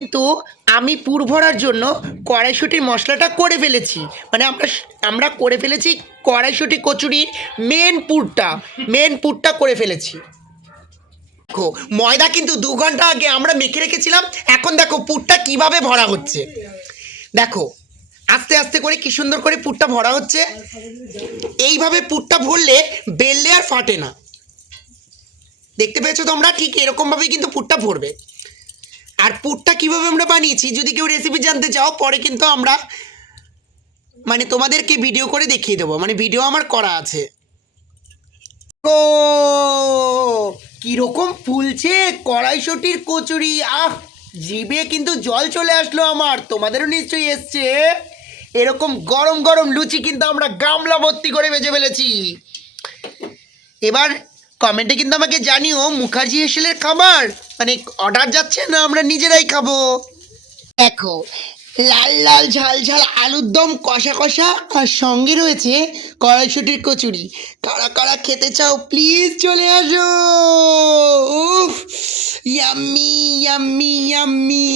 কিন্তু আমি পুর ভরার জন্য কড়াইশুঁটির মশলাটা করে ফেলেছি। মানে আমরা করে ফেলেছি কড়াইশুঁটি কচুরির মেন পুরটা করে ফেলেছি। দেখো ময়দা কিন্তু 2 ঘন্টা আগে আমরা মেখে রেখেছিলাম। এখন দেখো পুরটা কিভাবে ভরা হচ্ছে। দেখো আস্তে আস্তে করে কি সুন্দর করে পুরটা ভরা হচ্ছে। এইভাবে পুরটা ভরলে বেললে আর ফাটে না। দেখতে পেয়েছো তোমরা? ঠিক এরকমভাবেই কিন্তু পুরটা ভরবে। আর পুরটা কীভাবে আমরা বানিয়েছি যদি কেউ রেসিপি জানতে চাও পরে কিন্তু আমরা মানে তোমাদেরকে ভিডিও করে দেখিয়ে দেবো, মানে ভিডিও আমার করা আছে। ও কীরকম ফুলছে কড়াইশুঁটির কচুরি, আহ জিভে কিন্তু জল চলে আসলো আমার, তোমাদেরও নিশ্চয়ই এসছে। এরকম গরম গরম লুচি কিন্তু আমরা গামলা ভর্তি করে ভেজে ফেলেছি। এবার কমেন্টে কিন্তু আমাকে জানিও মুখার্জি হেসেলের খাবার মানে অর্ডার যাচ্ছে না আমরা নিজেরাই খাবো। দেখো লাল লাল ঝাল ঝাল আলুর দম কষা কষা আর সঙ্গে রয়েছে কড়াইশুঁটির কচুরি। কারা কারা খেতে চাও প্লিজ চলে আসো। উফ ইয়াম্মি ইয়াম্মি ইয়াম্মি।